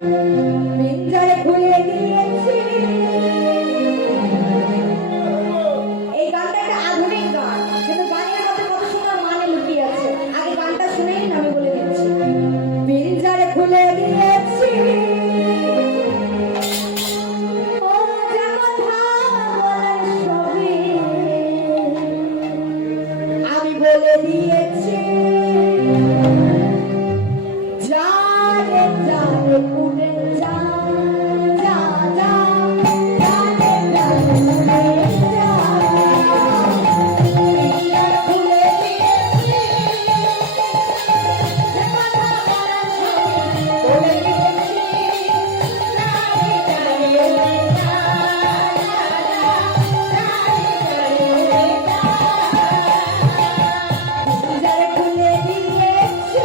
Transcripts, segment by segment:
পিঞ্জরে খুলে দিয়েছি। এই গানটা একটা আধুনিক গান, কিন্তু গানের মধ্যে কত সুন্দর মানে লুকিয়ে আছে। আগে গানটা শুনেই আমি বলে দিচ্ছি। পিঞ্জরে খুলে দিয়েছি, ও যা কথা বলার সবই আমি বলে দিয়েছি। জানে জানে উড়ে যা যা যা, জানে জানে উড়ে যা। পিঞ্জর খুলে দিয়েছি, যে কথা বলার সবই বলে দিয়েছি। জানে জানে উড়ে যা যা যা, জানে জানে উড়ে যা। পিঞ্জর খুলে দিয়েছি,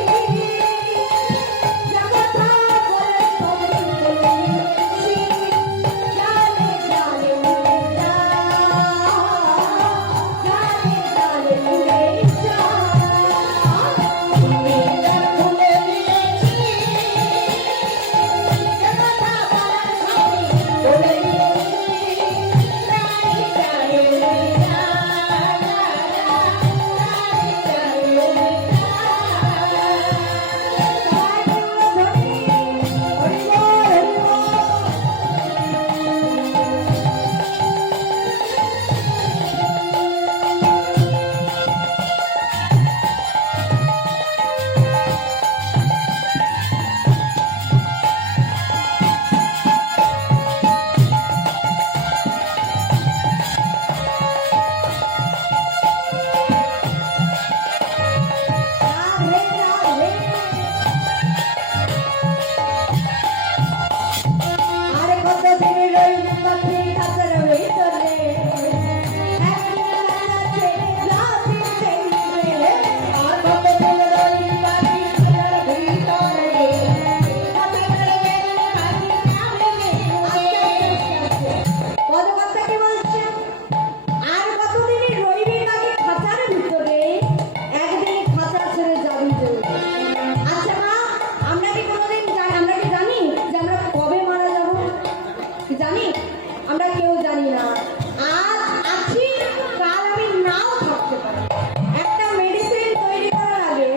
যা কথা বলার সবই বলে দিয়েছি। জানে জানে উড়ে যা, জানে জানে উড়ে যা। পিঞ্জর খুলে দিয়েছি, যে কথা বলার সবই বলে দিয়েছি। জানে জানে উড়ে যা, জানে জানে উড়ে আরে কত দিন রইল পাখি কাছের ভিতরে, একদিন বেড়াচ্ছে রাতে ছেড়ে। আর কত দিন রইল পাখি কাছের ভিতরে, কত দিন পাখি নামে আস্তে কত কথা কি বলছেন? আর কতদিন রইবি নাকি খাঁচার ভিতরে, একদিন খাঁচা ছেড়ে যাবি যে। আচ্ছা মা, আমরা কি কোনোদিন আমরা কি জানি যে আমরা কবে মারা যাব? কি জানি? আমরা কেউ জানি না। আজ আছি, কাল আমি নাও থাকতে পারি। একটা মেডিসিন তৈরি করার আগে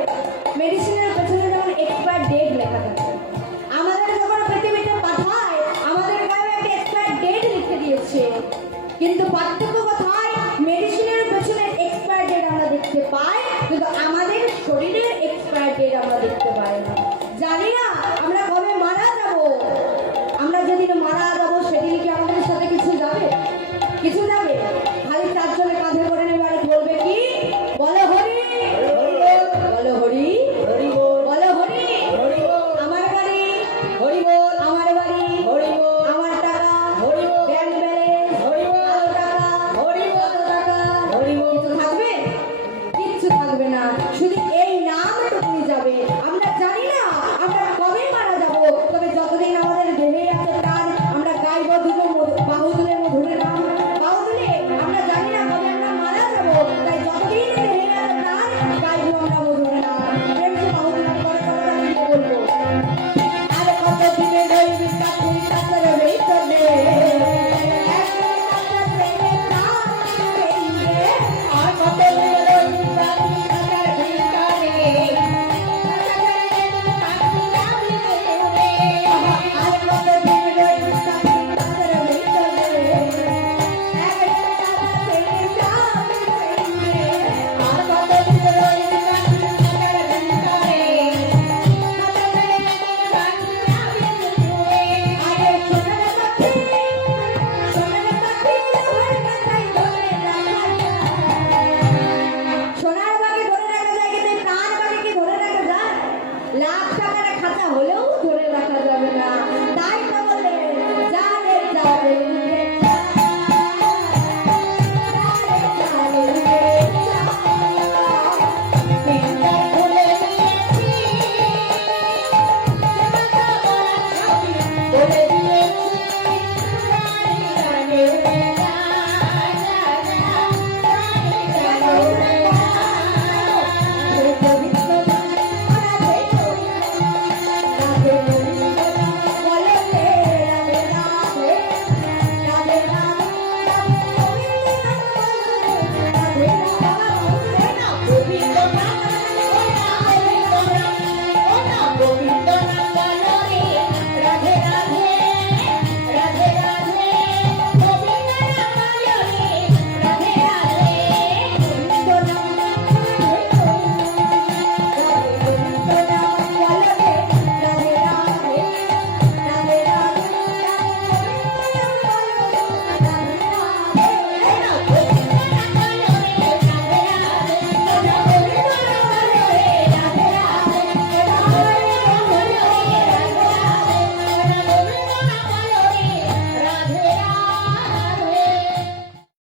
মেডিসিনের পেছনে যেমন এক্সপায়ার ডেট লেখা থাকে, আমাদের যখন পৃথিবীতে পাঠায় আমাদের গায়ে একটা এক্সপায়ার ডেট লিখে দিয়েছে। কিন্তু পার্থক্য কোথায়? মেডিসিনের পেছনে এক্সপায়ার ডেট আমরা দেখতে পাই, কিন্তু আমাদের শরীরের এক্সপায়ার ডেট আমরা দেখতে পাই না। জানি না আমরা কবে মারা যাব। আমরা যেদিন মারা যাব সেদিন কি আমাদের সাথে কিছু যাবে? কিছু যাবে? খালি চারজনে কাঁধে করে নেবে আর বলবে কি? বলো হরি, বলো হরি, বলো হরি। আমার বাড়ি হরি বল, আমার বাড়ি হরি বল, আমার টাকা হরি বল, ব্যাংক ব্যালেন্স হরি বল, টাকা হরি বল, টাকা হরি বল। কিছু থাকবে? কিচ্ছু থাকবে না, শুধু এই নামটুকুই যাবে। আমরা জানি না আমরা কবে মারা যাব, তবে যতদিন আমাদের দেহে আছে প্রাণ আমরা গাইব দুটো বাহু তুলে মধুরের নাম। বাহু তুলে আমরা জানি না কবে আমরা মারা যাব, তাই যতদিন দেহে আছে প্রাণ গাইব আমরা মধুরের নাম। প্রেমসে বাহু তুলে পরে কথা দিয়ে বলবো। আর কত দিনে রইবি কাছে কাছের ভিতরে, একদিন কাছে প্রেমের নাম পেয়ে। আর কত দিনে রইবি কাছে কাছের ভিতরে, আর কত